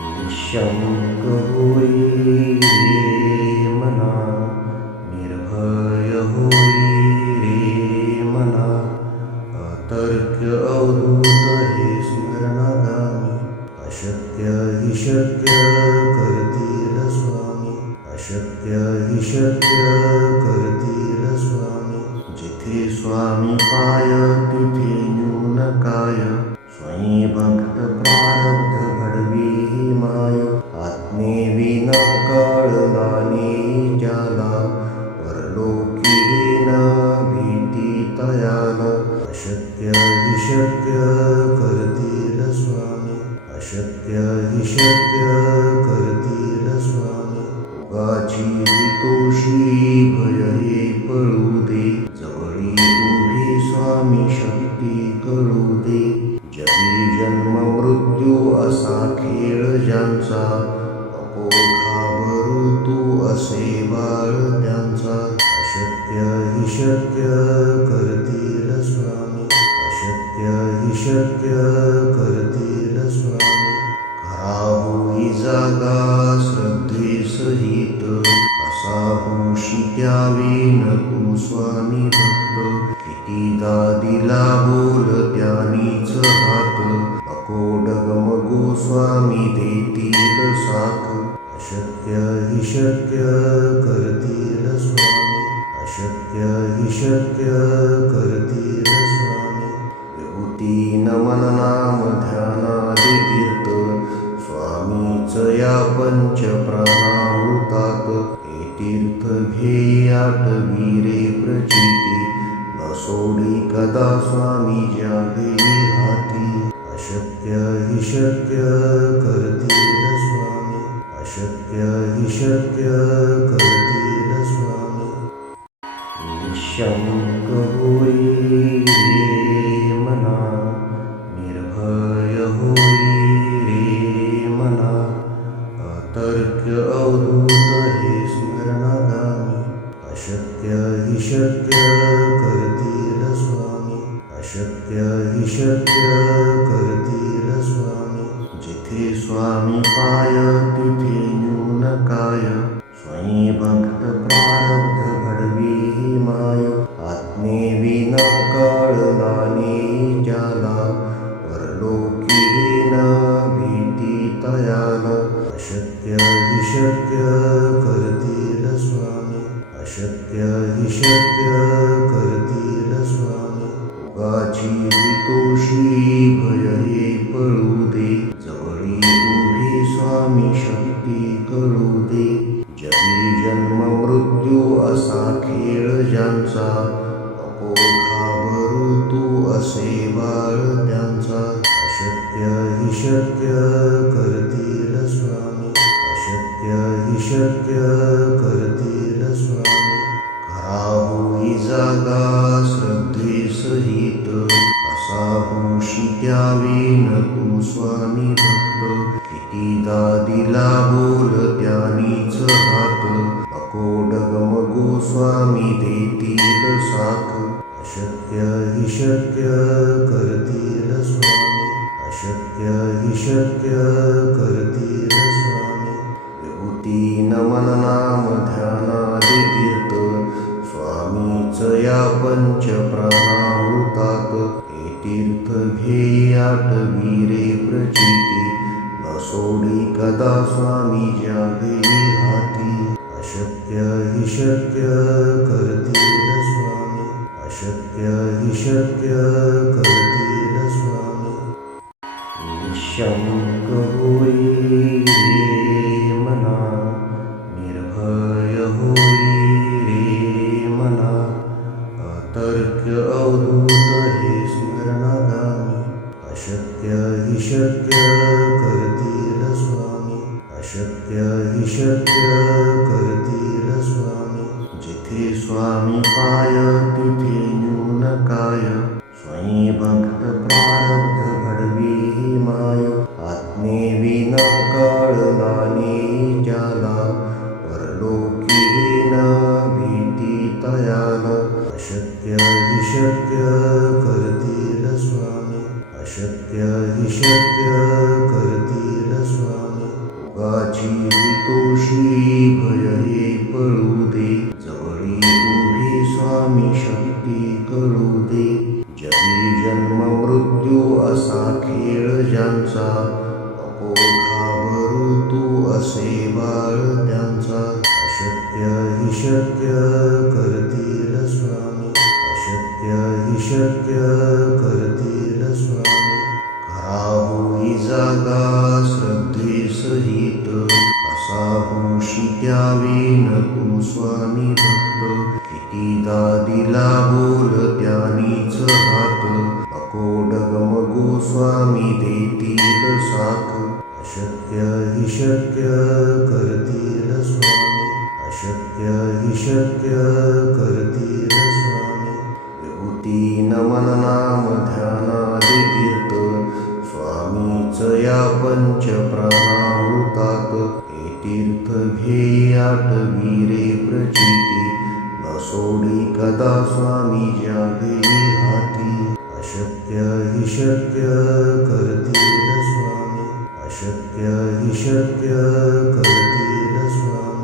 निःशंक होई रे मना, निर्भय होई रे मना, अतर्क्य अवधूत हे स्मरणागामी, अशक्य हि शक्य करतील स्वामी, अशक्य हि शक्य करतील स्वामी. जिथे स्वामी पाय तिथे न्यून काय, स्वयं भक्त प्रारब्ध घडवी ही माय. आत्मेविना कळला नाही ज्याला, परलोकी न भीती तयाला. अशक्य हि शक्य करतील स्वामी, अशक्य हि शक्य करतील स्वामी. उगाची तोषी भय हे पळू दे, जवळी उभी स्वामी शक्ती कळू दे. जगी जन्म मृत्यू असा खेळ ज्यांचा, नको घाबरू तू असे बाळ त्यांचा. अशक्य हि शक्य करतील स्वामी, अशक्य हि शक्य करतील स्वामी. खरा होई जागा श्रद्धे सहित, असा होशी द्यावी न तू स्वामी भक्त. कितीदा दिला बोल त्यानीच हात, नको डगमगू स्वामी देतील साथ. अशक्य हि शक्य करतील स्वामी, अशक्य हि शक्य करतील स्वामी. विभूती नमन नाम ध्यानादि तीर्थ, स्वामीच या पंच प्राणामृतात. हे तीर्थ घेई आठवी रे प्रचिती, न सोडी कदा स्वामी ज्या घेई हाती. अशक्य हि शक्य करतील स्वामी, अशक्य हि शक्य करतील स्वामी. निःशंक होई रे मना, निर्भय होई रे मना, अतर्क्य अवधूत हे स्मरणागामी. अशक्य हि शक्य करतील स्वामी, अशक्य हि शक्य करतील स्वामी. जिथे स्वामी पाय तिथे न्यून काय, स्वयं भक्त प्रारब्ध घडवी ही माय. आत्मेविना कळला नाही ज्याला, परलोकी न भीती तयाला. अशक्य हि शक्य करतील स्वामी, अशक्य हि शक्य करतील स्वामी. उगाची तोषी भय हे पळू दे, जवळी उभी स्वामी शक्ती कळू दे. जगी जन्म मृत्यू असा खेळ ज्यांचा, नको घाबरू तू असे बाळ त्यांचा. अशक्य हि शक्य करतील स्वामी, अशक्य हि शक्य करतील स्वामी. खरा होई जागा श्रद्धे सहित, असा होशी द्यावी न तू स्वामी भक्त. कितीदा दिला बोल त्यानीच हात, नको डगमगू स्वामी देतील साथ. अशक्य हि शक्य करतील स्वामी, अशक्य हि शक्य करतील स्वामी. विभूती नमन नाम ध्यानादि तीर्थ, स्वामीच या पंच प्राणामृतात. हे तीर्थ घेई आठवी रे प्रचिती, न सोडी कदा स्वामी ज्या घेई हाती. अशक्य हि शक्य करतील स्वामी, अशक्य हि शक्य करतील स्वामी. निःशंक होई रे मना, निर्भय होई रे मना, अतर्क्य अवधूत हे स्मरणागामी. अशक्य हि शक्य करतील स्वामी, अशक्य हि शक्य करतील स्वामी. जिथे स्वामी पाय तिथे न्यून काय, स्वयं भक्त प्रारब्ध घडवी ही माय. आत्मेविना कळला नाही ज्याला, परलोकी न भीती तयाला. अशक्य हि शक्य करतील स्वामी, अशक्य हि शक्य करतील स्वामी. पापाची भीतोशी भय हे पळू दे, जवळी उभी स्वामी शक्ती कळू दे. जगी जन्म मृत्यू असा खेळ ज्यांचा, नको घाबरू तू असे बाळ त्यांचा. अशक्य हि शक्य करतील स्वामी, अशक्य हि शक्य करतील स्वामी. खरा होई जागा श्रद्धेसहित, कसा होशी त्यावेन तू स्वामी भक्त. कितीदा दिला बोल त्यानीच हात, नको डगमगू स्वामी देतील साथ. अशक्य हि शक्य करतील स्वामी, अशक्य हि शक्य करतील स्वामी. विभूती नमन नाम ध्यानादि तीर्थ, स्वामीच या पंच प्राणाहुतात. हे तीर्थ घे आठवी रे प्रचिती, न सोडी कदा स्वामी ज्या घेई हाती. अशक्य हि शक्य करतील स्वामी, अशक्य हि शक्य करतील स्वामी.